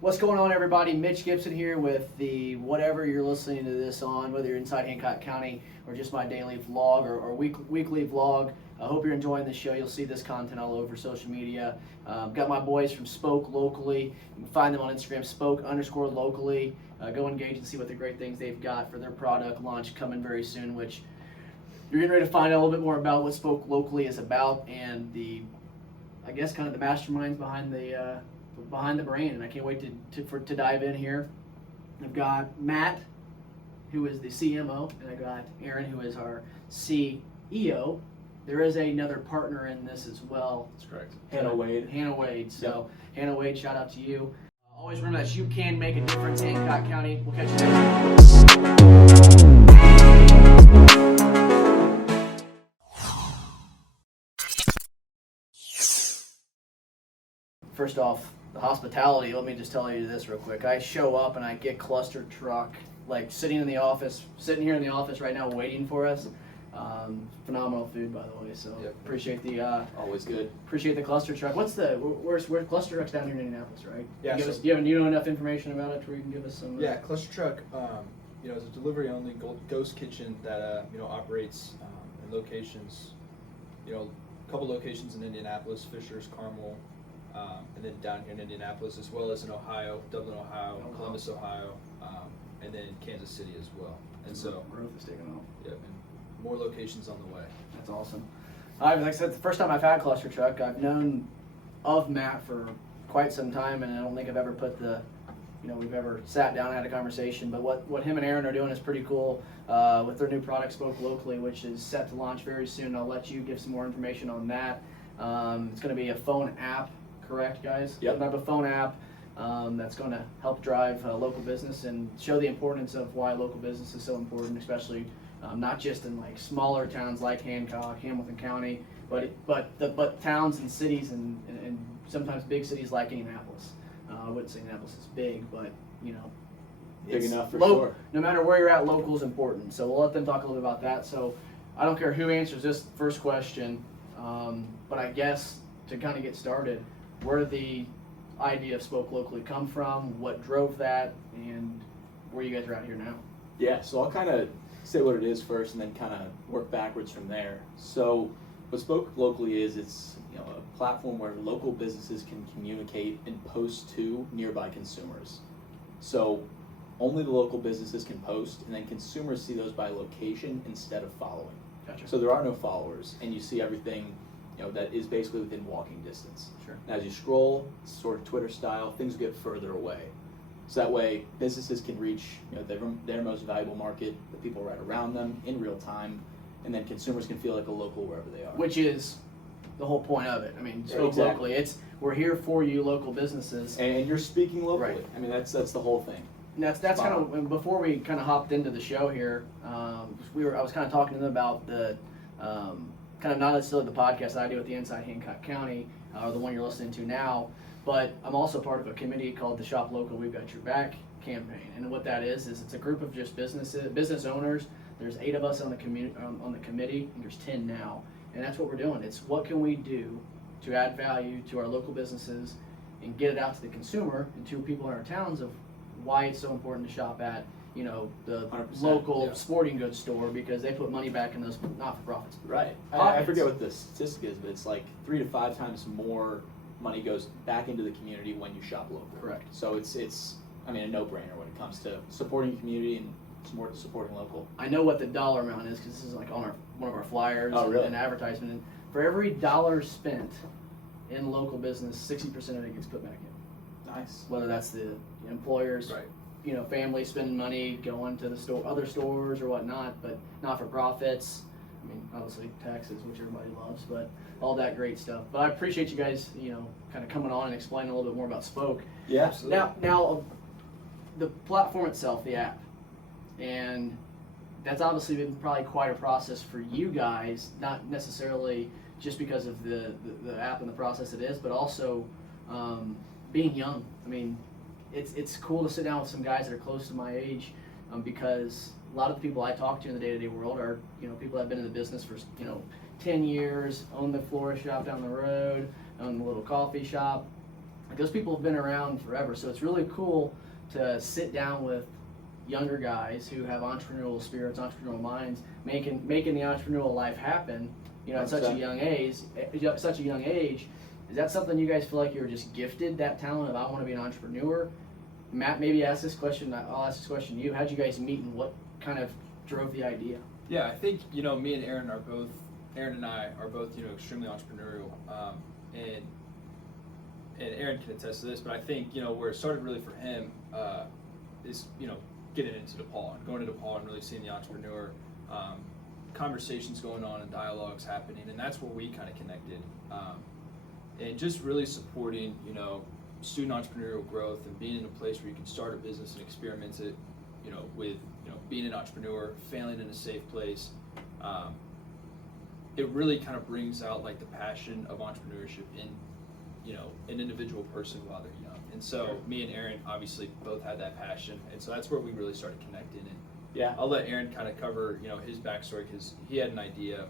What's going on, everybody? Mitch Gibson here with the whatever you're listening to this on, whether you're inside Hancock County or just my daily vlog or weekly vlog. I hope you're enjoying the show. You'll see this content all over social media. Got my boys from Spoke Locally. You can find them on Instagram, Spoke_locally. Go engage and see what the great things they've got for their product launch coming very soon, which you're getting ready to find out a little bit more about what Spoke Locally is about and the, I guess, kind of the masterminds behind the brand, and I can't wait to dive in here. I've got Matt, who is the CMO, and I got Aaron, who is our CEO. There is another partner in this as well. That's correct. Hannah Wade. So Hannah Wade, shout out to you. Always remember that you can make a difference in Hancock County. We'll catch you next time. First off, the hospitality, let me just tell you this real quick. I show up and I get cluster truck, like sitting here in the office right now waiting for us. Phenomenal food, by the way, so yep. Appreciate the always good. Appreciate the cluster truck. Where's cluster truck's down here in Indianapolis, right? Yeah. You know enough information about it where you can give us some? Yeah, cluster truck. Is a delivery only ghost kitchen that operates in locations. A couple locations in Indianapolis, Fishers, Carmel, and then down here in Indianapolis, as well as in Ohio, Dublin, Ohio, Columbus, Ohio, and then Kansas City as well. And so growth is taking off. Yep, and more locations on the way. That's awesome. Like I said, it's the first time I've had cluster truck. I've known of Matt for quite some time, and I don't think I've ever we've ever sat down and had a conversation. But what him and Aaron are doing is pretty cool with their new product, Spoke Locally, which is set to launch very soon. I'll let you give some more information on that. It's going to be a phone app, correct, guys? Yep. It's a phone app that's going to help drive local business and show the importance of why local business is so important, especially not just in like smaller towns like Hancock, Hamilton County, but towns and cities and sometimes big cities like Indianapolis. I wouldn't say Indianapolis is big, but big enough for sure. No matter where you're at, local is important. So we'll let them talk a little bit about that. So I don't care who answers this first question, but I guess to kind of get started, where did the idea of Spoke Locally come from? What drove that, and where you guys are out here now? Yeah, so I'll kind of say what it is first, and then kind of work backwards from there. So what Spoke Locally is, it's a platform where local businesses can communicate and post to nearby consumers. So only the local businesses can post, and then consumers see those by location instead of following. Gotcha. So there are no followers, and you see everything that is basically within walking distance. Sure. And as you scroll, sort of Twitter style, things get further away. So that way, businesses can reach their most valuable market, the people right around them in real time, and then consumers can feel like a local wherever they are. Which is the whole point of it. I mean, Spoke Exactly. Locally. We're here for you, local businesses. And you're speaking locally. Right. I mean, that's the whole thing. And that's kind of, before we kind of hopped into the show here, I was kind of talking to them about the kind of not necessarily the podcast that I do with the Inside Hancock County, or the one you're listening to now, but I'm also part of a committee called the Shop Local, We've Got Your Back campaign. And what that is it's a group of just business owners. There's 8 of us on the committee, and there's 10 now. And that's what we're doing. It's what can we do to add value to our local businesses and get it out to the consumer and to people in our towns of why it's so important to shop at the 100%, local sporting goods store, because they put money back in those not-for-profits. Right. I forget what the statistic is, but it's like 3 to 5 times more money goes back into the community when you shop local. Correct. So it's a no-brainer when it comes to supporting community and supporting local. I know what the dollar amount is because this is like on one of our flyers really? and advertisement. And for every dollar spent in local business, 60% of it gets put back in. Nice. Whether that's the employers, Right. Family spending money going to the other stores or whatnot, but not for profits. I mean, obviously taxes, which everybody loves, but all that great stuff. But I appreciate you guys, kind of coming on and explaining a little bit more about Spoke. Yeah. Absolutely. Now, the platform itself, the app, and that's obviously been probably quite a process for you guys, not necessarily just because of the app and the process it is, but also being young. I mean, it's cool to sit down with some guys that are close to my age, because a lot of the people I talk to in the day-to-day world are, people that have been in the business for, 10 years, own the florist shop down the road, own the little coffee shop. those people have been around forever. So it's really cool to sit down with younger guys who have entrepreneurial spirits, entrepreneurial minds, making the entrepreneurial life happen, at such a young age. Is that something you guys feel like you were just gifted, that talent of I want to be an entrepreneur? Matt, maybe ask this question. I'll ask this question to you. How'd you guys meet, and what kind of drove the idea? Yeah, I think me and Aaron and I are both extremely entrepreneurial, and Aaron can attest to this. But I think where it started really for him is getting into DePaul and going to DePaul and really seeing the entrepreneur conversations going on and dialogues happening, and that's where we kind of connected, and just really supporting student entrepreneurial growth and being in a place where you can start a business and experiment it, with being an entrepreneur, failing in a safe place. It really kind of brings out like the passion of entrepreneurship in an individual person while they're young. And so me and Aaron obviously both had that passion, and so that's where we really started connecting. And Yeah. I'll let Aaron kind of cover his backstory, because he had an idea,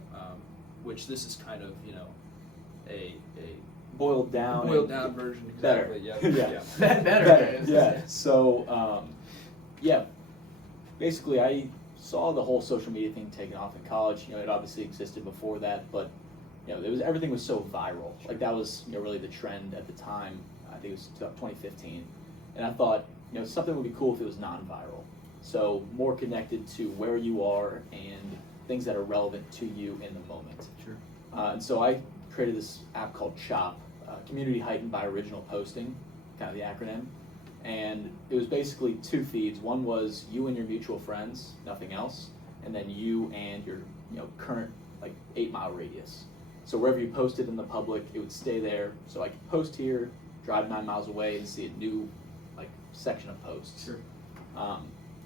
which this is kind of a Boiled down version. Better. Exactly. Yeah. Better. Yeah. So basically I saw the whole social media thing taking off in college. It obviously existed before that, but everything was so viral. Like that was really the trend at the time. I think it was 2015, and I thought something would be cool if it was non-viral. So more connected to where you are and things that are relevant to you in the moment. Sure. And so I created this app called Chop, Community Heightened by Original Posting, kind of the acronym. And it was basically two feeds. One was you and your mutual friends, nothing else, and then you and your current 8-mile radius. So wherever you posted in the public, it would stay there. So I could post here, drive 9 miles away, and see a new section of posts. Sure.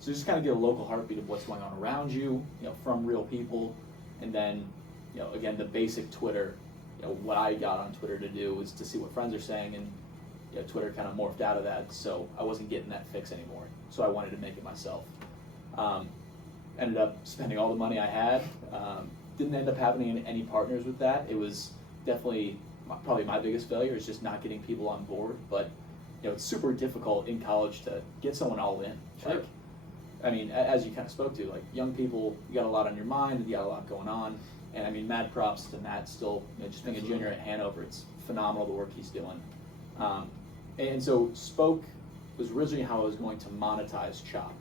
So just kind of get a local heartbeat of what's going on around you, from real people, and then again the basic Twitter. What I got on Twitter to do was to see what friends are saying, and Twitter kind of morphed out of that, so I wasn't getting that fix anymore. So I wanted to make it myself. Ended up spending all the money I had. Didn't end up having any partners with that. It was definitely probably my biggest failure, is just not getting people on board. But it's super difficult in college to get someone all in. Sure. As you kind of spoke to, young people, you got a lot on your mind, you got a lot going on. And mad props to Matt still, just being a junior at Hanover. It's phenomenal the work he's doing. And so Spoke was originally how I was going to monetize Chop.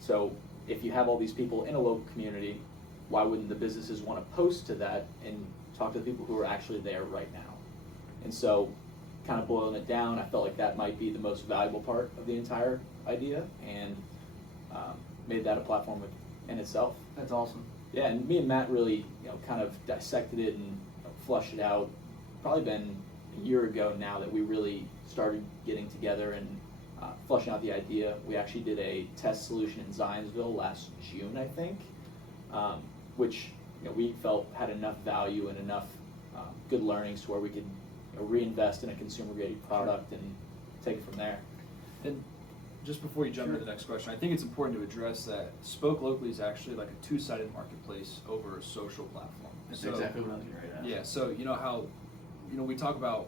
So if you have all these people in a local community, why wouldn't the businesses want to post to that and talk to the people who are actually there right now? And so kind of boiling it down, I felt like that might be the most valuable part of the entire idea, and made that a platform in itself. That's awesome. Yeah, and me and Matt really, kind of dissected it and flushed it out. Probably been a year ago now that we really started getting together and flushing out the idea. We actually did a test solution in Zionsville last June, I think, which we felt had enough value and enough good learnings to where we could reinvest in a consumer-grade product and take it from there. And just before you jump into the next question, I think it's important to address that Spoke Locally is actually like a two-sided marketplace over a social platform. That's exactly what I was getting ready to ask. Yeah, so how we talk about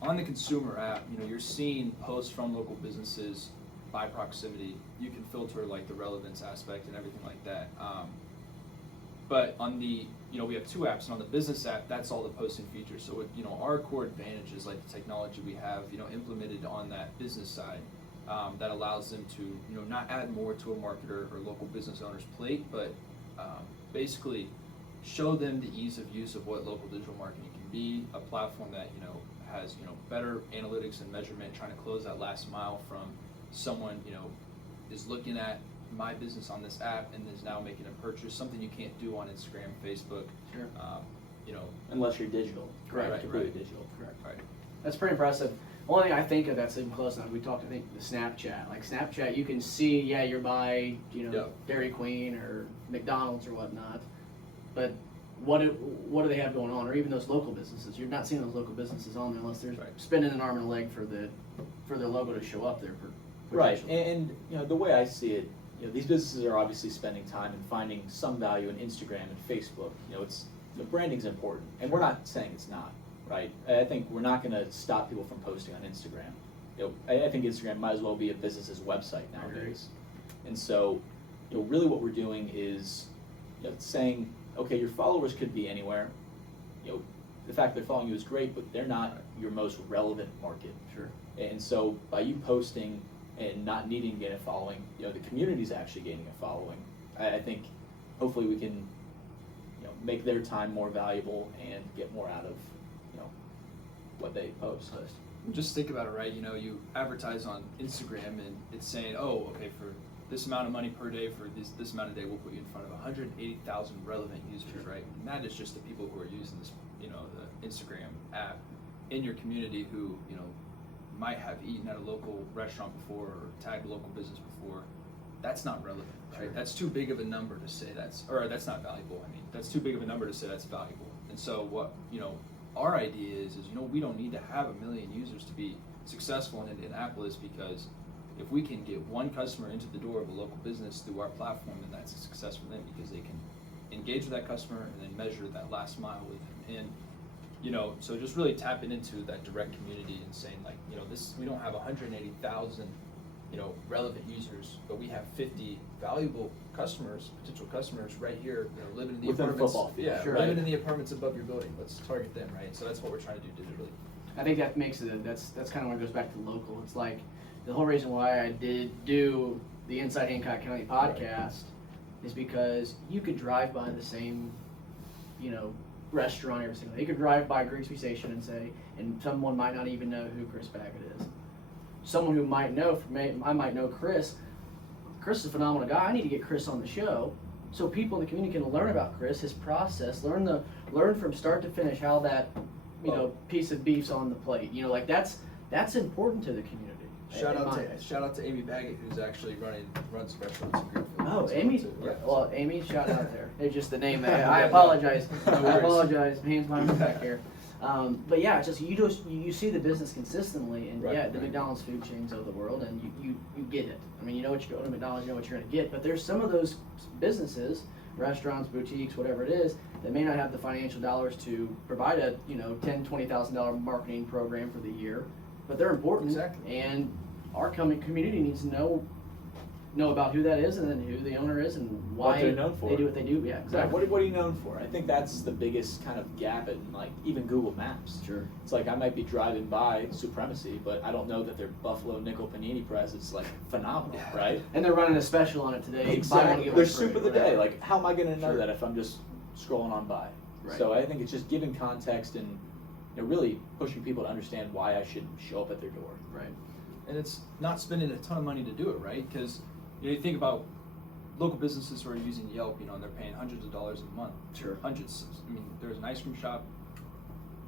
on the consumer app, you're seeing posts from local businesses by proximity. You can filter the relevance aspect and everything like that. But on the we have two apps, and on the business app, that's all the posting features. So our core advantage is the technology we have implemented on that business side. That allows them to not add more to a marketer or local business owner's plate, but basically show them the ease of use of what local digital marketing can be, a platform that has better analytics and measurement, trying to close that last mile from someone is looking at my business on this app and is now making a purchase, something you can't do on Instagram, Facebook. Sure. Unless you're digital. Correct. Completely digital. Correct. Right. That's pretty impressive. Only thing I think of that's even close enough, we talked, I think, the Snapchat. Snapchat, you can see, you're by, Dairy Queen or McDonald's or whatnot, but what do they have going on? Or even those local businesses. You're not seeing those local businesses on there unless they're spending an arm and a leg for their logo to show up there. Right, and the way I see it, these businesses are obviously spending time and finding some value in Instagram and Facebook. It's branding's important, and we're not saying it's not. Right, I think we're not going to stop people from posting on Instagram. I think Instagram might as well be a business's website nowadays. And so, really what we're doing is, saying, okay, your followers could be anywhere. The fact they're following you is great, but they're not your most relevant market. Sure. And so, by you posting and not needing to get a following, the community's actually gaining a following. I think, hopefully, we can, make their time more valuable and get more out of, what they post. Just think about it, right? You advertise on Instagram and it's saying, oh, okay, for this amount of money per day, for this amount of day, we'll put you in front of 180,000 relevant users, right? And that is just the people who are using this, the Instagram app in your community who, might have eaten at a local restaurant before or tagged a local business before. That's not relevant, right? Sure. That's too big of a number to say that's not valuable. That's too big of a number to say that's valuable. And so what, our idea is we don't need to have 1 million users to be successful in Indianapolis, because if we can get one customer into the door of a local business through our platform, then that's a success for them, because they can engage with that customer and then measure that last mile with them. And so just really tapping into that direct community and saying, like, we don't have 180,000 relevant users, but we have 50 valuable customers, potential customers right here, living in the Within apartments. football field. Yeah, Sure. living in the apartments above your building. Let's target them, right? So that's what we're trying to do digitally. I think that makes it, that's kind of where it goes back to local. It's like the whole reason why I did do the Inside Hancock County podcast is because you could drive by the same, restaurant every single day. You could drive by Grigsby Station and say, and someone might not even know who Chris Baggott is. Someone who might know, I might know Chris. Chris is a phenomenal guy. I need to get Chris on the show so people in the community can learn about Chris, his process, learn from start to finish how that, piece of beef's on the plate. That's important to the community. Shout out to Amy Baggott, who's actually runs restaurants in Greenfield. Oh, Amy. Well, Amy, shout out there. It's just the name. I Yeah. apologize. No I worries. apologize. Hands behind my back here. But yeah, it's just you see the business consistently, and Right, the right. McDonald's food chains of the world, and you get it. I mean, you know what you go to McDonald's, you know what you're going to get. But there's some of those businesses, restaurants, boutiques, whatever it is, that may not have the financial dollars to provide a $10,000-$20,000 marketing program for the year, but they're important. Exactly. And our community needs to know about who that is, and then who the owner is, and why What they're known for. they do what they do. Yeah, exactly. What are you known for? I think that's the biggest kind of gap in, like, even Google Maps. Sure. It's like I might be driving by Supremacy, but I don't know that their Buffalo Nickel Panini Press is, like, phenomenal, right? And they're running a special on it today. Buy one, Exactly. get Their one free, soup of the whatever. day. Like, how am I going to know Sure. that if I'm just scrolling on by? Right. So I think it's just giving context and really pushing people to understand why I should show up at their door. Right. And it's not spending a ton of money to do it, right? Because you think about local businesses who are using Yelp, and they're paying hundreds of dollars a month. Sure. Hundreds. I mean, there was an ice cream shop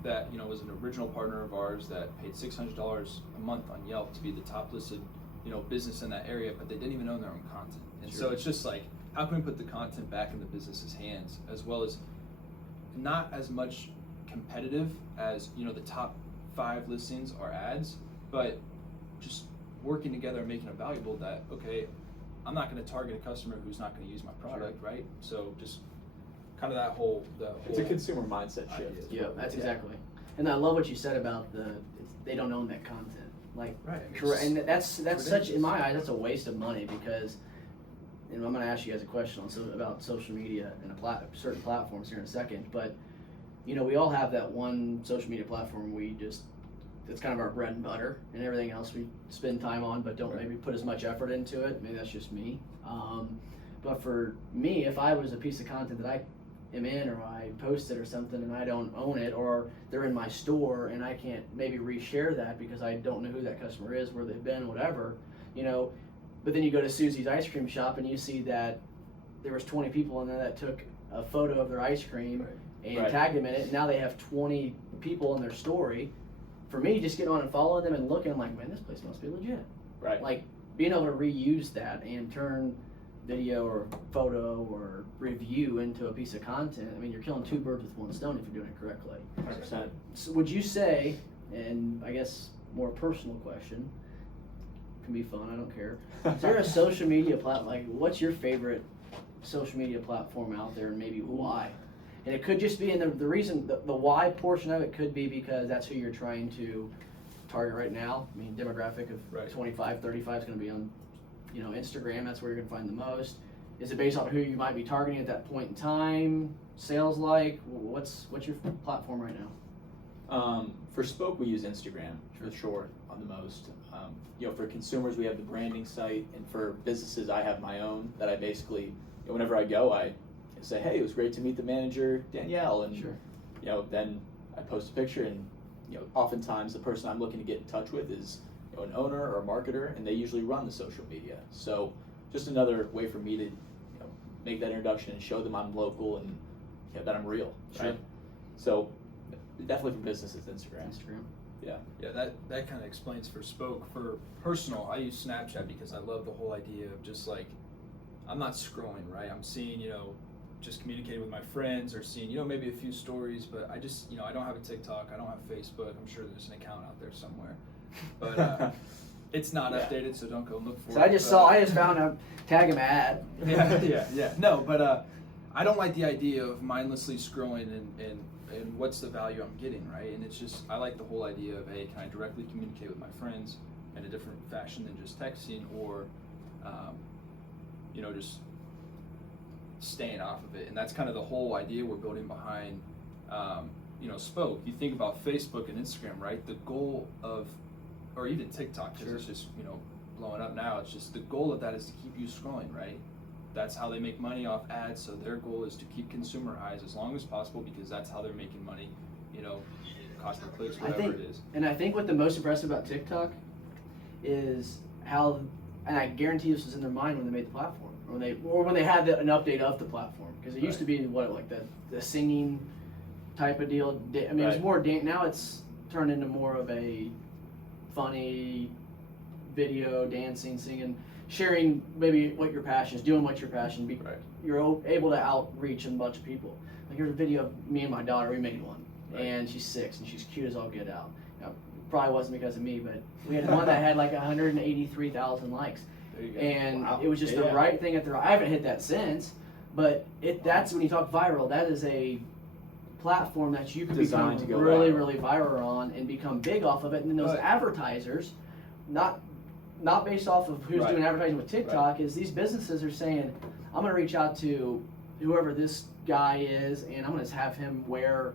that was an original partner of ours that paid $600 a month on Yelp to be the top listed business in that area, but they didn't even own their own content. And Sure. so it's just like, how can we put the content back in the business's hands, as well as not as much competitive as the top 5 listings are ads, but just working together and making it valuable that, okay, I'm not going to target a customer who's not going to use my product, right? So just kind of that whole It's a consumer mindset shift. idea. Yeah, that's exactly. And I love what you said about they don't own that content. Like, Right. correct. And that's such, credentials. in my eyes, that's a waste of money, because, I'm going to ask you guys a question about social media and certain platforms here in a second. But we all have that one social media platform it's kind of our bread and butter, and everything else we spend time on, but don't maybe put as much effort into it. Maybe that's just me. But for me, if I was a piece of content that I am in, or I post it or something and I don't own it, or they're in my store and I can't maybe reshare that because I don't know who that customer is, where they've been, whatever, but then you go to Susie's ice cream shop and you see that there was 20 people in there that took a photo of their ice cream and Right. tagged them in it, and now they have 20 people in their story. For me, just getting on and following them and looking, I'm like, man, this place must be legit. Right. Like, being able to reuse that and turn video or photo or review into a piece of content, I mean, you're killing 2 birds with one stone if you're doing it correctly. 100%. So would you say, and I guess more personal question, can be fun, I don't care. Is there a social media platform, like, what's your favorite social media platform out there, and maybe why? And it could just be, and the reason, the why portion of it could be because that's who you're trying to target right now. I mean, demographic of Right. 25, 35 is going to be on, Instagram. That's where you're going to find the most. Is it based on who you might be targeting at that point in time? Sales like? What's your platform right now? For Spoke, we use Instagram for sure on the most. For consumers, we have the branding site, and for businesses, I have my own that I basically, whenever I go, I say, hey, it was great to meet the manager, Danielle, and Sure. Then I post a picture, and oftentimes the person I'm looking to get in touch with is an owner or a marketer, and they usually run the social media. So just another way for me to make that introduction and show them I'm local and that I'm real, Sure. right? So definitely for businesses, Instagram. Yeah. Yeah, that kind of explains for Spoke. For personal, I use Snapchat because I love the whole idea of just like, I'm not scrolling, right? I'm seeing, just communicating with my friends or seeing, maybe a few stories, but I just, I don't have a TikTok, I don't have Facebook. I'm sure there's an account out there somewhere, but it's not updated, so don't go look for it. So I just found out, tag him ad. Yeah. No, but I don't like the idea of mindlessly scrolling and what's the value I'm getting, right? And it's just, I like the whole idea of, hey, can I directly communicate with my friends in a different fashion than just texting or, just staying off of it. And that's kind of the whole idea we're building behind, Spoke. You think about Facebook and Instagram, right? The goal of, or even TikTok, because it's just, blowing up now. It's just the goal of that is to keep you scrolling, right? That's how they make money off ads. So their goal is to keep consumer eyes as long as possible because that's how they're making money, cost per clicks, whatever it is. And I think what the most impressive about TikTok is how, and I guarantee this was in their mind when they made the platform, or when they had an update of the platform, because it used to be the singing type of deal. I mean, it was more now it's turned into more of a funny video, dancing, singing, sharing maybe what your passion is, doing what your passion. You're able to outreach a bunch of people. Like here's a video of me and my daughter. We made one, and she's 6, and she's cute as all get out. Now, probably wasn't because of me, but we had one that had like 183,000 likes, and it was just the right thing at the right. I haven't hit that since, but that's when you talk viral. That is a platform that you can become really viral on and become big off of it, and then those advertisers, not based off of who's doing advertising with TikTok, is these businesses are saying, I'm going to reach out to whoever this guy is, and I'm going to have him wear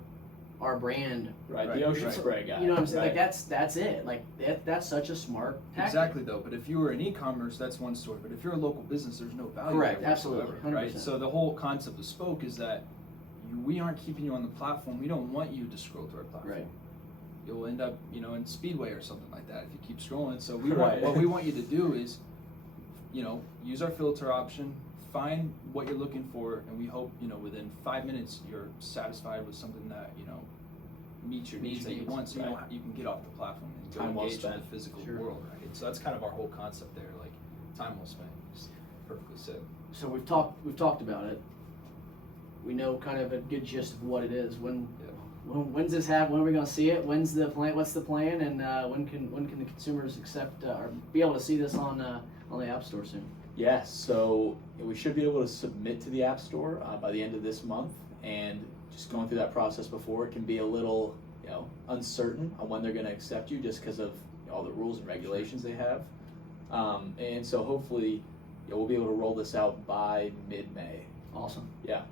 our brand. The ocean spray guy. You know what I'm saying? Like that's it. Like that's such a smart tactic. Exactly though. But if you were in e-commerce, that's one story. But if you're a local business, there's no value. Correct. There whatsoever, Absolutely. 100%. Right. So the whole concept of Spoke is that we aren't keeping you on the platform. We don't want you to scroll to our platform. Right. You'll end up, in Speedway or something like that if you keep scrolling. So what we want you to do is, use our filter option, find what you're looking for, and we hope, within 5 minutes you're satisfied with something that, meets your needs that you want, so you can get off the platform and go engage in the physical world, right? So that's kind of our whole concept there, like time well spent, just perfectly said. So we've talked about it. We know kind of a good gist of what it is. When's this happen? When are we going to see it? When's the plan? What's the plan? And when can the consumers accept or be able to see this on the App Store soon? Yes, so we should be able to submit to the App Store by the end of this month, and just going through that process before it can be a little uncertain on when they're going to accept you just because of all the rules and regulations they have. And so hopefully we'll be able to roll this out by mid-May. Awesome. Yeah.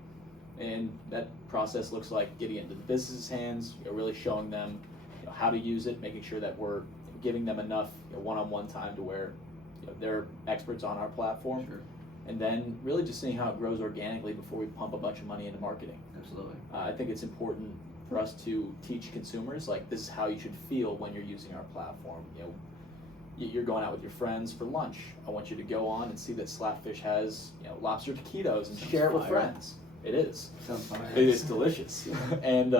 And that process looks like getting it into the business's hands, really showing them how to use it, making sure that we're giving them enough one-on-one time to where they're experts on our platform. Sure. And then really just seeing how it grows organically before we pump a bunch of money into marketing. Absolutely. I think it's important for us to teach consumers, like, this is how you should feel when you're using our platform. You're going out with your friends for lunch. I want you to go on and see that Slapfish has lobster taquitos and share it with friends. It is. Sounds fine. It is delicious. and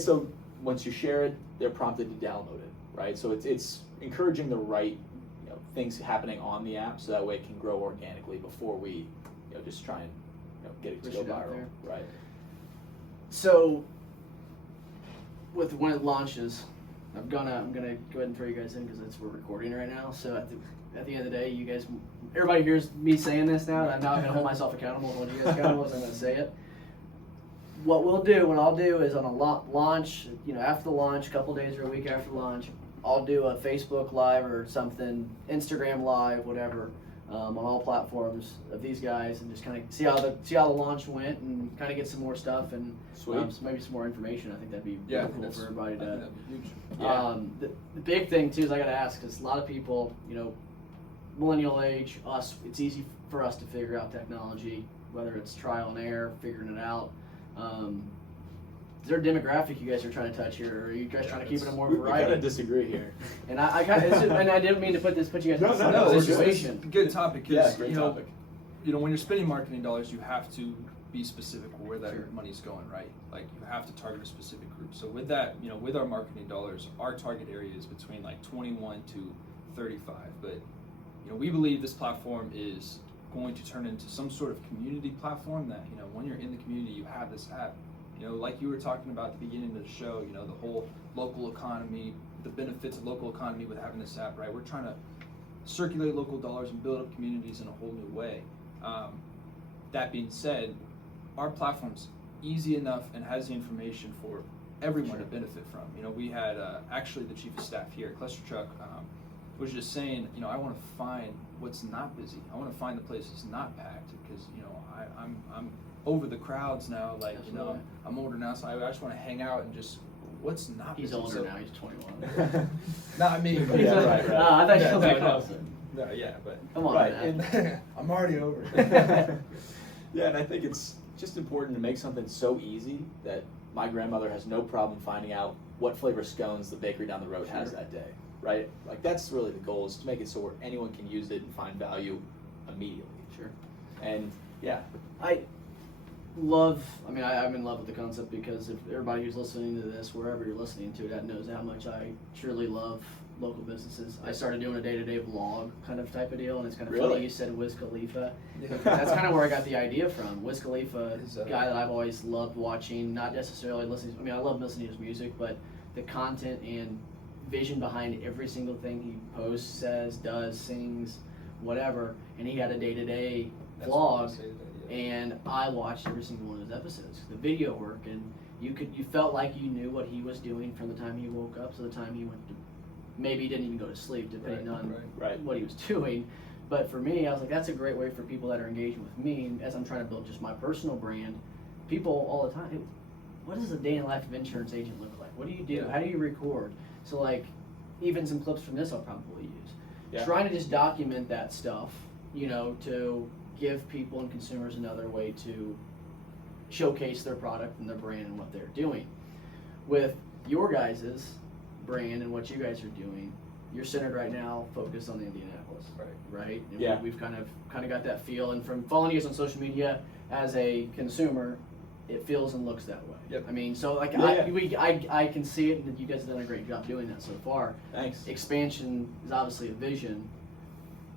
so once you share it, they're prompted to download it, right? So it's encouraging the right things happening on the app, so that way it can grow organically before we just try and get it to go viral, right? So with when it launches, I'm gonna go ahead and throw you guys in because we're recording right now. So at the end of the day, you guys, everybody hears me saying this now, and I'm not gonna hold myself accountable to what you guys accountable as I'm gonna say it. What I'll do is on a launch, after the launch, a couple days or a week after launch, I'll do a Facebook Live or something, Instagram Live, whatever, on all platforms of these guys, and just kind of see how the launch went, and kind of get some more stuff and maybe some more information. I think that'd be really cool for everybody to. That'd be huge. Yeah. The big thing too is I got to ask, because a lot of people, millennial age, us, it's easy for us to figure out technology, whether it's trial and error, figuring it out. Is there a demographic you guys are trying to touch here, or are you guys trying to keep it a more variety? We kind of disagree here. And I didn't mean to put you guys in a situation. It's a good topic, because great topic. When you're spending marketing dollars, you have to be specific where that Sure. money's going, right? Like, you have to target a specific group. So with that, with our marketing dollars, our target area is between like 21 to 35. But we believe this platform is going to turn into some sort of community platform that when you're in the community, you have this app. Like you were talking about at the beginning of the show, the whole local economy, the benefits of local economy with having this app, right? We're trying to circulate local dollars and build up communities in a whole new way. That being said, our platform's easy enough and has the information for everyone to benefit from. We had actually the chief of staff here at Cluster Truck was just saying, I want to find what's not busy. I want to find the places not packed, because I'm over the crowds now. Like, Absolutely. I'm older now, so I just want to hang out and just what's not He's busy. older now. He's 21. Not me. But Yeah, right. I thought you were Yeah, like, no. no. No, yeah, but Come on, Right, man. I'm already over. Yeah, and I think it's just important to make something so easy that my grandmother has no problem finding out what flavor scones the bakery down the road has that day, right? Like, that's really the goal, is to make it so where anyone can use it and find value immediately. Sure. And yeah, I'm in love with the concept, because if everybody who's listening to this, wherever you're listening to it, knows how much I truly love local businesses. I started doing a day-to-day vlog kind of type of deal, and it's kind of funny you said Wiz Khalifa. That's kind of where I got the idea from. Wiz Khalifa is a guy that I've always loved watching, not necessarily listening to, I love listening to his music, but the content and vision behind every single thing he posts, says, does, sings, whatever, and he had a day-to-day vlog. And I watched every single one of his episodes, the video work, and you felt like you knew what he was doing from the time he woke up to the time he went to, maybe he didn't even go to sleep, depending on what he was doing. But for me, I was like, that's a great way for people that are engaging with me, as I'm trying to build just my personal brand. People all the time, what does a day in the life of an insurance agent look like? What do you do? Yeah. How do you record? So like, even some clips from this I'll probably use. Yeah. Trying to just document that stuff, to give people and consumers another way to showcase their product and their brand and what they're doing. With your guys' brand and what you guys are doing, you're centered right now, focused on the Indianapolis, right? And Yeah. we've kind of got that feel, and from following you guys on social media as a consumer, it feels and looks that way. Yep. So like I can see it, and you guys have done a great job doing that so far. thanks. Expansion is obviously a vision.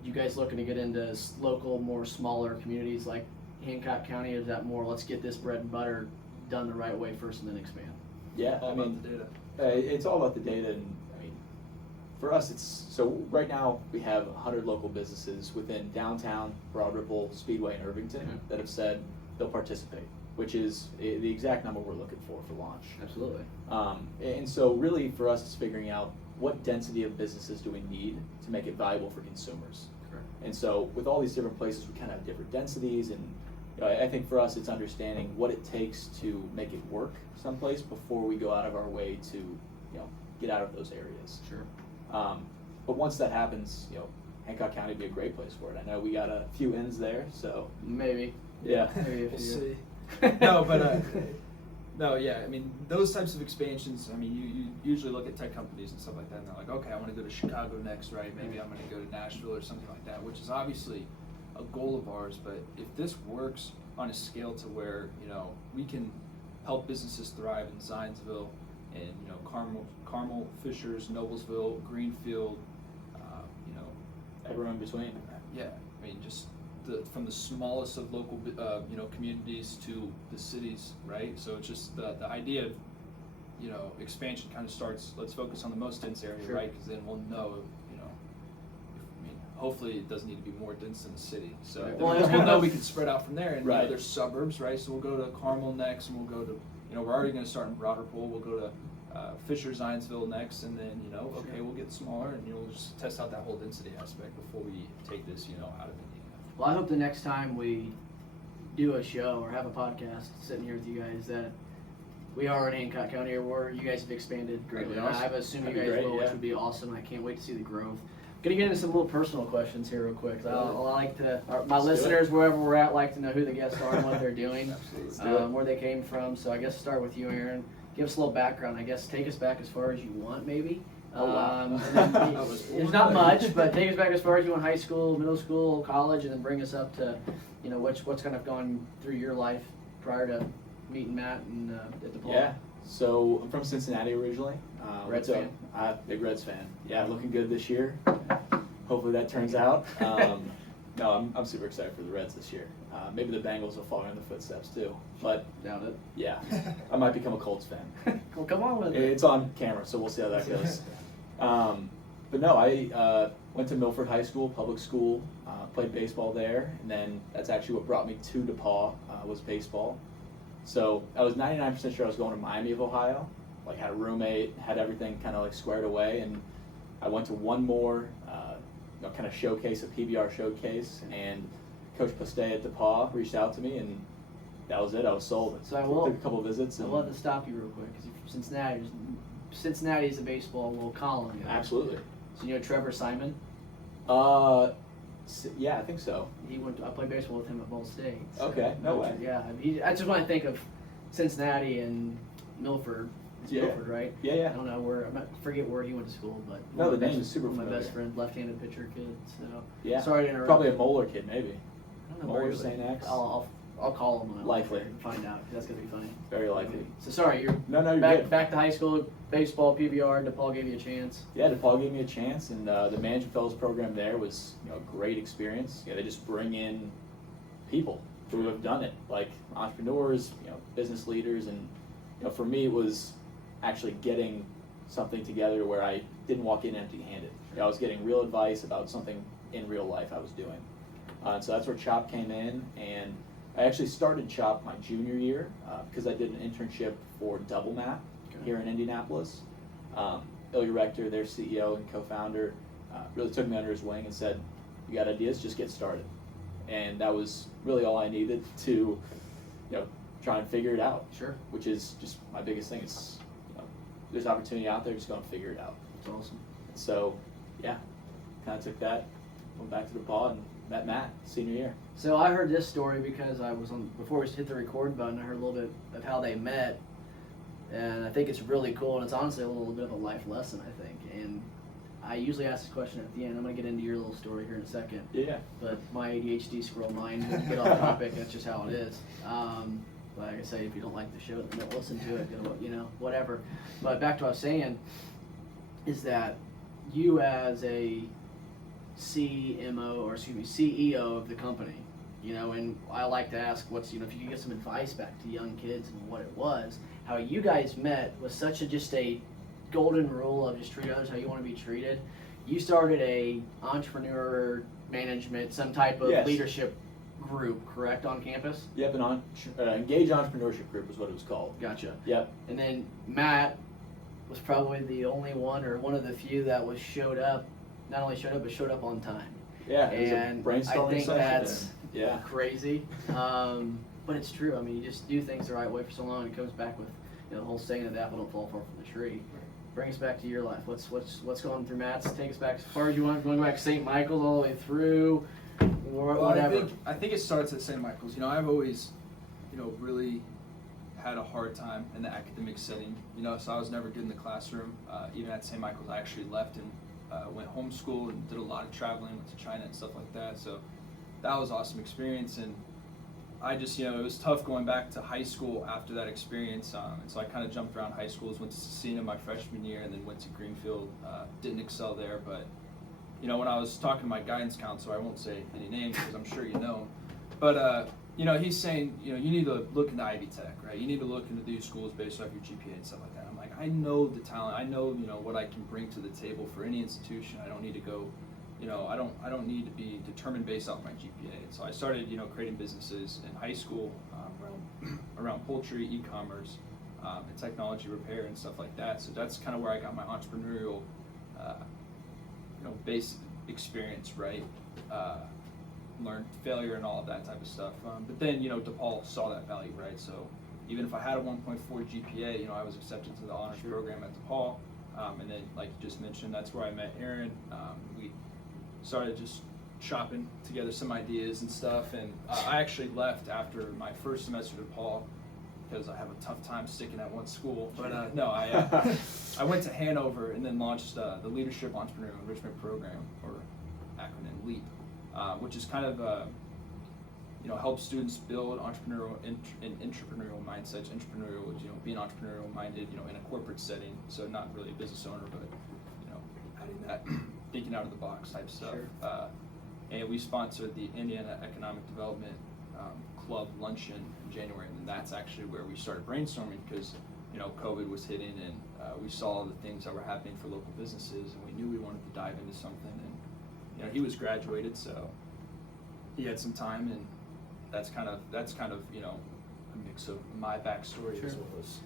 You guys looking to get into local, more smaller communities like Hancock County? Is that more, let's get this bread and butter done the right way first and then expand? Yeah, All about the data. It's all about the data, and for us, it's so right now we have 100 local businesses within downtown, Broad Ripple, Speedway, and Irvington that have said they'll participate, which is the exact number we're looking for launch. Absolutely. And so really for us, it's figuring out what density of businesses do we need to make it valuable for consumers. Correct. And so with all these different places, we kind of have different densities, and I think for us, it's understanding what it takes to make it work someplace before we go out of our way to, get out of those areas. Sure. But once that happens, Hancock County would be a great place for it. I know we got a few ins there, so Maybe. yeah. Maybe if We'll you- see. No, but no, yeah. Those types of expansions. You usually look at tech companies and stuff like that, and they're like, okay, I want to go to Chicago next, right? Maybe I'm going to go to Nashville or something like that, which is obviously a goal of ours. But if this works on a scale to where we can help businesses thrive in Zionsville and Carmel, Fishers, Noblesville, Greenfield, Everyone in between. yeah. Just from the smallest of local communities to the cities, right? So it's just the idea of expansion kind of starts. Let's focus on the most dense area, Sure. right? Because then we'll know. Hopefully it doesn't need to be more dense than the city. So Right. then Well, we'll it's kind know of- we can spread out from there. And Right. there's suburbs, right? So we'll go to Carmel next, and we'll go to we're already going to start in Broad Ripple. We'll go to Fisher, Zionsville next, and then, okay, we'll get smaller, and, we'll just test out that whole density aspect before we take this, out of Indiana. Well, I hope the next time we do a show or have a podcast sitting here with you guys that we are in Hancock County, or where you guys have expanded greatly. Awesome. I assume you That'd guys be great, will, yeah. which would be awesome. I can't wait to see the growth. Gonna get into some little personal questions here real quick. I like to, my Let's do listeners, wherever we're at, like to know who the guests are and what they're doing, Absolutely. where they came from. So I guess start with you, Aaron. Give us a little background. I guess take us back as far as you want, maybe. Oh, wow. And then there's not much, but take us back as far as you want: high school, middle school, college, and then bring us up to, what's kind of gone through your life prior to meeting Matt and at the ball. Yeah. So I'm from Cincinnati originally. Reds fan? Big Reds fan. Yeah, looking good this year. Hopefully that turns out. No, I'm super excited for the Reds this year. Maybe the Bengals will follow in the footsteps too. But Doubt it. yeah, I might become a Colts fan. Well, come on with it. It's on camera, so we'll see how that goes. But no, I went to Milford High School, public school, played baseball there, and then that's actually what brought me to DePaul, was baseball. So I was 99% sure I was going to Miami of Ohio. Like, had a roommate, had everything kind of like squared away, and I went to one more kind of showcase, a PBR showcase, and Coach Postay at DePaul reached out to me, and that was it. I was sold. So I will- took a couple of visits. I And will have to stop you real quick because you're from Cincinnati. Cincinnati is a baseball little colony. absolutely. So you know Trevor Simon? Yeah, I think so. I played baseball with him at Ball State. So, Okay, no way. Yeah, I just want to think of Cincinnati and Milford. It's Yeah. Milford, right? Yeah, I yeah. don't know I forget where he went to school, but No, one of the my name best- is super one of my familiar. best friend, left-handed pitcher kid. So Yeah. sorry to interrupt. Probably a Moeller kid, maybe. I don't know where Moeller, he was. St. X. I'll call him when I Likely. find out, 'cause that's gonna be funny. Very likely. So sorry, you're No, you're back good. back to high school baseball, PBR. DePaul gave you a chance. Yeah, DePaul gave me a chance, and the Management Fellows program there was a great experience. They just bring in people who have done it, like entrepreneurs, business leaders, and for me it was actually getting something together where I didn't walk in empty-handed. I was getting real advice about something in real life I was doing. And so that's where CHOP came in, and I actually started CHOP my junior year because I did an internship for Double Map here in Indianapolis. Ilya Rector, their CEO and co-founder, really took me under his wing and said, "You got ideas? Just get started." And that was really all I needed to, try and figure it out. Sure. Which is just my biggest thing. Is there's opportunity out there, just go and figure it out. That's awesome. So, yeah, kind of took that, went back to DePaul, and met Matt senior year. So I heard this story because I was on before we hit the record button. I heard a little bit of how they met, and I think it's really cool. And it's honestly a little bit of a life lesson, I think. And I usually ask this question at the end. I'm going to get into your little story here in a second. Yeah. But my ADHD squirrel mind will get off topic. That's just how it is. But like I say, if you don't like the show, then don't listen to it. Whatever. But back to what I was saying is that you as a CEO of the company, and I like to ask if you could get some advice back to young kids and what it was, how you guys met was just a golden rule of just treat others how you want to be treated. You started a entrepreneur management, some type of Yes. leadership group, correct, on campus? Yep, an Engage Entrepreneurship Group is what it was called. Gotcha. Yep. And then Matt was probably the only one or one of the few that showed up on time. Yeah, it was And a brainstorming I think session. that's Yeah. crazy. But it's true. I mean, you just do things the right way for so long. It comes back with the whole saying that the apple don't fall far from the tree. Bring us back to your life. What's going through Matt's? Take us back as far as you want. Going back to St. Michael's all the way through, or Well, whatever. I think it starts at St. Michael's. I've always, really had a hard time in the academic setting. So I was never good in the classroom. Even at St. Michael's, I actually left and went homeschool and did a lot of traveling, went to China and stuff like that. So that was an awesome experience. And I just, it was tough going back to high school after that experience. And so I kind of jumped around high schools, went to Cecina my freshman year, and then went to Greenfield. Didn't excel there, but when I was talking to my guidance counselor, I won't say any names because I'm sure you know him, but he's saying, you need to look into Ivy Tech, right? You need to look into these schools based off your GPA and stuff like that. I'm like, I know the talent, I know, what I can bring to the table for any institution. I don't need to go, I don't need to be determined based off my GPA. And so I started, creating businesses in high school around poultry, e-commerce, and technology repair and stuff like that. So that's kind of where I got my entrepreneurial, base experience, right? Learned failure and all of that type of stuff. But then, DePaul saw that value, right? So even if I had a 1.4 GPA, I was accepted to the honors program at DePaul. And then, like you just mentioned, that's where I met Aaron. We started just shopping together some ideas and stuff. And I actually left after my first semester at DePaul because I have a tough time sticking at one school. But I went to Hanover and then launched the Leadership Entrepreneurial Enrichment Program, or acronym LEAP, which is kind of help students build entrepreneurial and entrepreneurial mindsets. Entrepreneurial is being entrepreneurial minded in a corporate setting, so not really a business owner, but adding that thinking out of the box type stuff. Sure. And we sponsored the Indiana Economic Development Club luncheon in January, and that's actually where we started brainstorming because COVID was hitting, and we saw the things that were happening for local businesses, and we knew we wanted to dive into something. And he was graduated, so he had some time, and that's kind of a mix of my backstory Sure. as well as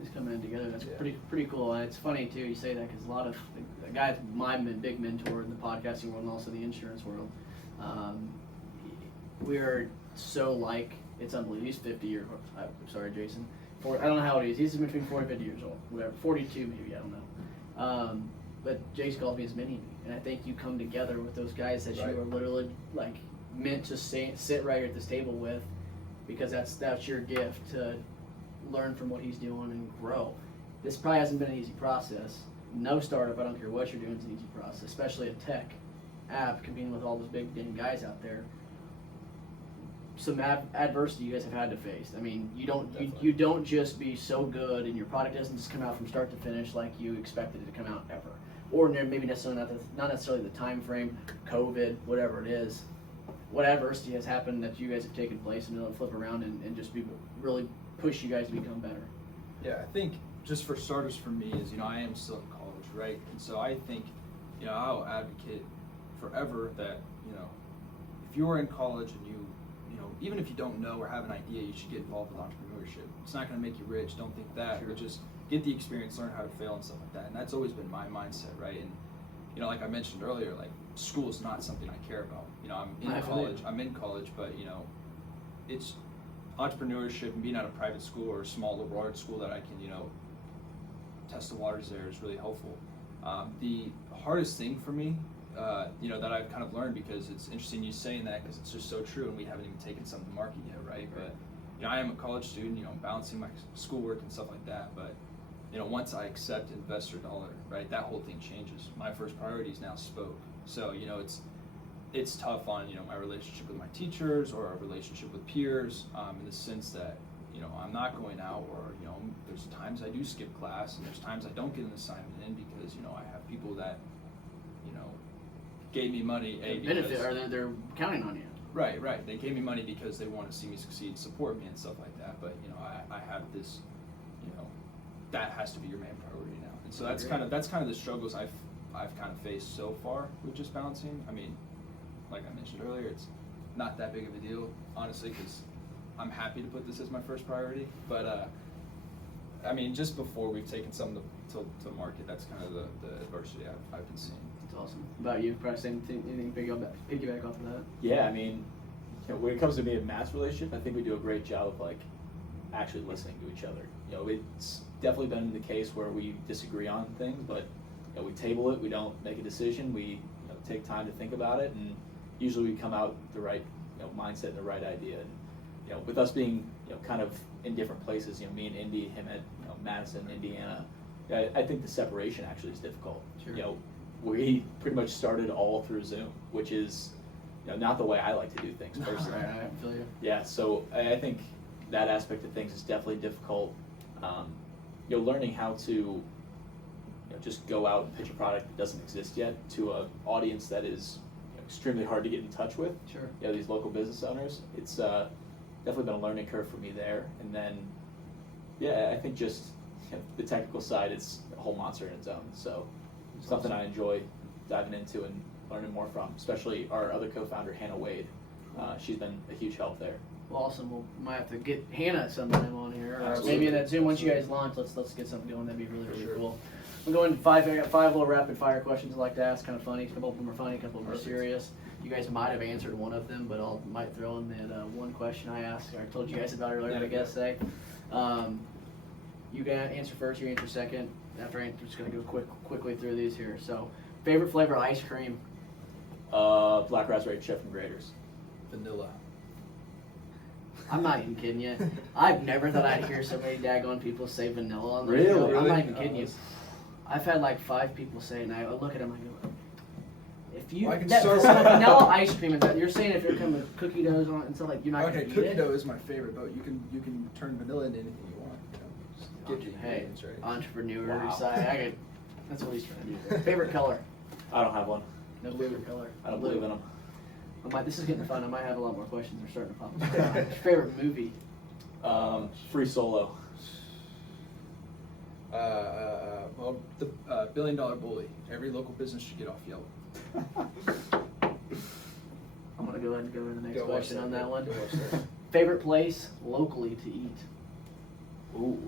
Just coming in together. That's pretty cool. And it's funny too you say that because a lot of the guy's my big mentor in the podcasting world and also the insurance world. We're so like it's unbelievable. He's 50 years. I'm sorry, Jason. I don't know how old he is. He's between 40 and 50 years old. Whatever, 42 maybe. I don't know. But Jason calls me his mini me, and I think you come together with those guys that Right. you are literally like meant to sit right here at this table with, because that's your gift to learn from what he's doing and grow. This probably hasn't been an easy process. No startup, I don't care what you're doing, is an easy process, especially a tech app competing with all those big damn guys out there. Some adversity you guys have had to face. I mean, you don't just be so good and your product doesn't just come out from start to finish like you expected it to come out ever. Or maybe necessarily not necessarily the time frame, COVID, whatever it is. What adversity has happened that you guys have taken place and it'll flip around and just really push you guys to become better? Yeah, I think just for starters for me is, I am still in college, right? And so I think, I'll advocate forever that, if you're in college and even if you don't know or have an idea, you should get involved with entrepreneurship. It's not going to make you rich, don't think that, but just get the experience, learn how to fail and stuff like that. And that's always been my mindset, right? And, like I mentioned earlier, like school is not something I care about. I'm in college, but, it's entrepreneurship and being at a private school or a small liberal arts school that I can, test the waters there is really helpful. The hardest thing for me, that I've kind of learned, because it's interesting you saying that because it's just so true, and we haven't even taken some to market yet, right? But, I am a college student, balancing my schoolwork and stuff like that, but, once I accept investor dollar, right, that whole thing changes. My first priority is now Spoke. So, it's tough on, my relationship with my teachers or a relationship with peers, in the sense that, I'm not going out, or, there's times I do skip class, and there's times I don't get an assignment in because, I have people that, gave me money, benefit, or they're counting on you. Right. They gave me money because they want to see me succeed, support me and stuff like that. But, I have this, that has to be your main priority now. And so that's kind of the struggles I've kind of faced so far with just balancing. I mean, like I mentioned earlier, it's not that big of a deal, honestly, because I'm happy to put this as my first priority. But, I mean, just before we've taken something to market, that's kind of the adversity I've been seeing. That's awesome. About you, probably same thing, anything piggyback off of that? Yeah, I mean, when it comes to me and Matt's relationship, I think we do a great job of actually listening to each other. It's definitely been the case where we disagree on things, but we table it. We don't make a decision. We take time to think about it, and usually we come out the right mindset and the right idea. And with us being kind of in different places, me and Indy, him at Madison, Indiana, I think the separation actually is difficult. Sure. We pretty much started all through Zoom, which is not the way I like to do things personally. Right, I feel you. Yeah, so I think that aspect of things is definitely difficult. Learning how to just go out and pitch a product that doesn't exist yet to an audience that is extremely hard to get in touch with. Sure. These local business owners. It's definitely been a learning curve for me there. And then, I think just the technical side, it's a whole monster in its own. So That's something awesome. I enjoy diving into and learning more from, especially our other co-founder, Hannah Wade. she's been a huge help there. Well, awesome. We'll might have to get Hannah sometime on here, or Absolutely. maybe in that Zoom once you guys launch. Let's get something going. That'd be really For sure. cool. We're going to five. I got 5 little rapid fire questions I like to ask. Kind of funny. A couple of them are funny. A couple of them are serious. You guys might have answered one of them, but I might throw in that one question I asked. Or I told you guys about earlier. I guess say. You can answer first. You answer second. After I answer, just gonna go quickly through these here. So, favorite flavor of ice cream? Black raspberry chip from Graders. Vanilla. I'm not even kidding you. I've never thought I'd hear so many daggone people say vanilla on the Really? show. I'm Really? not even kidding you. I've had like 5 people say it, and I look at them and I go, if you, Well, I can that, start so with- vanilla ice cream, is that, you're saying if you're coming with cookie doughs on it and stuff like, you're not Okay, going to eat cookie it? dough is my favorite, but you can turn vanilla into anything you want. Just get the Hey, ingredients right. entrepreneur Wow. side, that's what he's trying to do. Favorite color? I don't have one. No favorite color. I don't believe in them. This is getting fun. I might have a lot more questions. They're starting to pop up. Favorite movie? Free Solo. Well, the $1 Billion Bully. Every local business should get off Yelp. I'm going to go ahead and go to the next Go watch question on that one. Go watch that. Favorite place locally to eat? Ooh.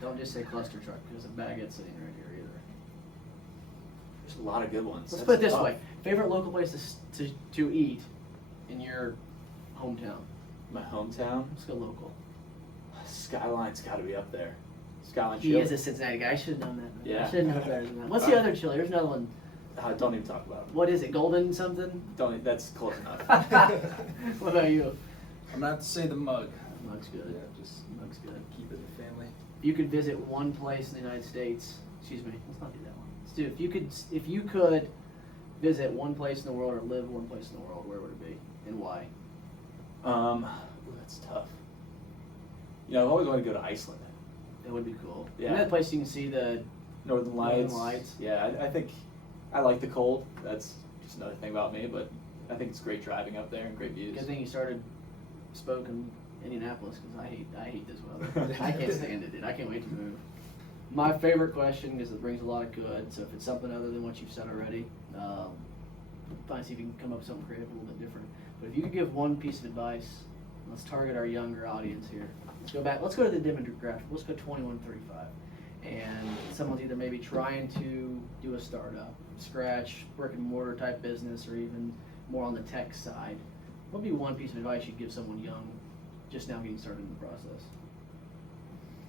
Don't just say cluster truck because the Baggott's sitting right here either. There's a lot of good ones. Let's That's put it this tough. way. Favorite local place to eat in your hometown? My hometown, Let's go local. Skyline's got to be up there. Skyline He Chili. is a Cincinnati guy. I should have known that. Yeah. I should have known better than that. What's the other chili? There's another one. Don't even talk about it. What is it? Golden something? That's close enough. What about you? I'm gonna have to say the mug. Mug's good. Yeah, just Mug's good. keep it in the family. If you could visit one place in the United States, excuse me, let's not do that one. Let's do if you could visit one place in the world or live one place in the world, where would it be and why? Ooh, that's tough. You know, I've always wanted to go to Iceland. That would be cool. Yeah. And that place you can see the Northern Lights. Northern Lights. Yeah, I think I like the cold. That's just another thing about me, but I think it's great driving up there and great views. good thing you started Spoke in Indianapolis because I hate this weather. I can't stand it, dude. I can't wait to move. My favorite question, because it brings a lot of good, so if it's something other than what you've said already, see if you can come up with something creative, a little bit different. But if you could give one piece of advice, let's target our younger audience here. Let's go to the demographic. Let's go 21-35. And someone's either maybe trying to do a startup, scratch, brick and mortar type business, or even more on the tech side. What would be one piece of advice you'd give someone young, just now getting started in the process?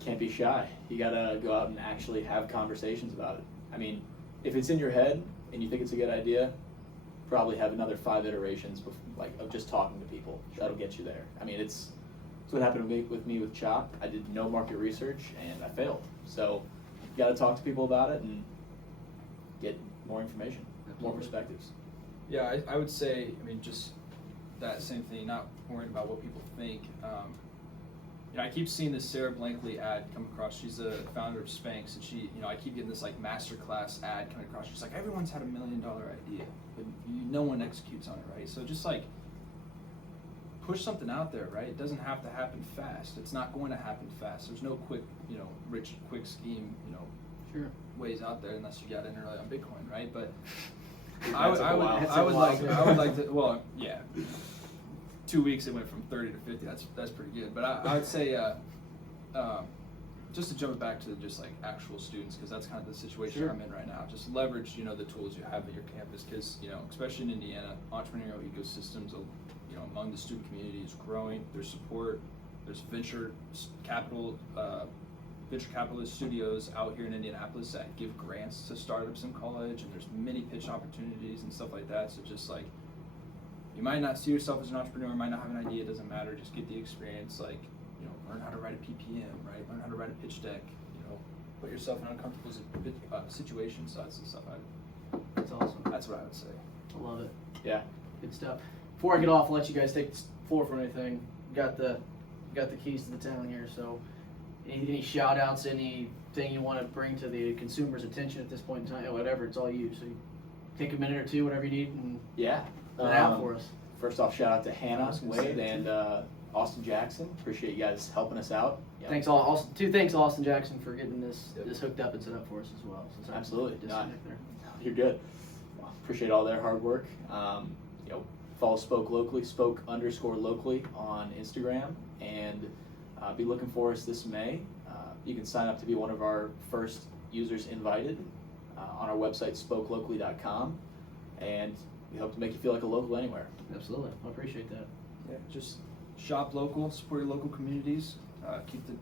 Can't be shy. You gotta go out and actually have conversations about it. I mean, if it's in your head and you think it's a good idea, probably have another 5 iterations of just talking to people. That'll get you there. I mean, it's what happened with me with Chop. I did no market research and I failed. So you gotta talk to people about it and get more information, more perspectives. Yeah, I would say, I mean, just that same thing, not worrying about what people think. I keep seeing this Sarah Blankley ad come across. She's the founder of Spanx, and she, I keep getting this like masterclass ad coming across. She's like, everyone's had $1 million idea, but no one executes on it, right? So just like push something out there, right? It doesn't have to happen fast. It's not going to happen fast. There's no quick, quick scheme, Sure. ways out there unless you got in early on Bitcoin, right? But That I took a while. would like to. Well, yeah. 2 weeks it went from 30 to 50. That's pretty good. But I would say, just to jump back to just like actual students, because that's kind of the situation Sure. I'm in right now. Just leverage the tools you have at your campus, because especially in Indiana, entrepreneurial ecosystems, among the student community is growing. There's support. There's venture capitalist studios out here in Indianapolis that give grants to startups in college, and there's many pitch opportunities and stuff like that. So just like, you might not see yourself as an entrepreneur, might not have an idea, it doesn't matter, just get the experience, learn how to write a PPM, right? Learn how to write a pitch deck, put yourself in uncomfortable situations. So that's the stuff That's awesome. that's what I would say. I love it. Yeah. Good stuff. Before I get off, I'll let you guys take the floor for anything. Got the keys to the town here, so any shout outs, anything you want to bring to the consumer's attention at this point in time, whatever, it's all you. So you take a minute or two, whatever you need, and Yeah. put it out for us. First off, shout out to Hannah, was gonna say Wade, that and Austin Jackson. Appreciate you guys helping us out. Yeah. Thanks Austin Jackson for getting this Yep. this hooked up and set up for us as well. So sorry Absolutely. for the disconnect there. You're good. Appreciate all their hard work. follow Spoke Locally, Spoke_locally on Instagram, and be looking for us this May. You can sign up to be one of our first users invited on our website, spokelocally.com, and we hope to make you feel like a local anywhere. Absolutely. I appreciate that. Yeah, just shop local, support your local communities, keep the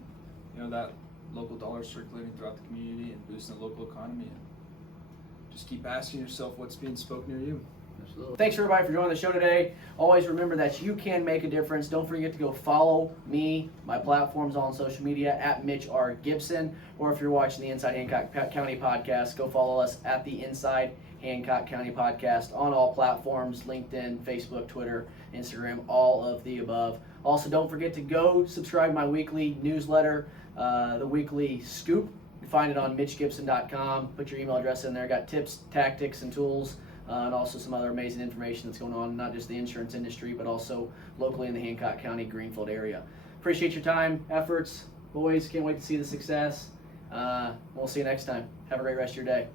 that local dollar circulating throughout the community and boosting the local economy, and just keep asking yourself what's being spoke near you. Absolutely. Thanks everybody for joining the show today. Always remember that you can make a difference. Don't forget to go follow me, my platforms on social media at Mitch R. Gibson, or if you're watching the Inside Hancock County Podcast, go follow us at the Inside Hancock County Podcast on all platforms, LinkedIn, Facebook, Twitter, Instagram, all of the above. Also, don't forget to go subscribe to my weekly newsletter, the Weekly Scoop. You find it on mitchgibson.com. Put your email address in there. Got tips, tactics, and tools. And also some other amazing information that's going on, not just the insurance industry, but also locally in the Hancock County, Greenfield area. Appreciate your time, efforts, boys. Can't wait to see the success. We'll see you next time. Have a great rest of your day.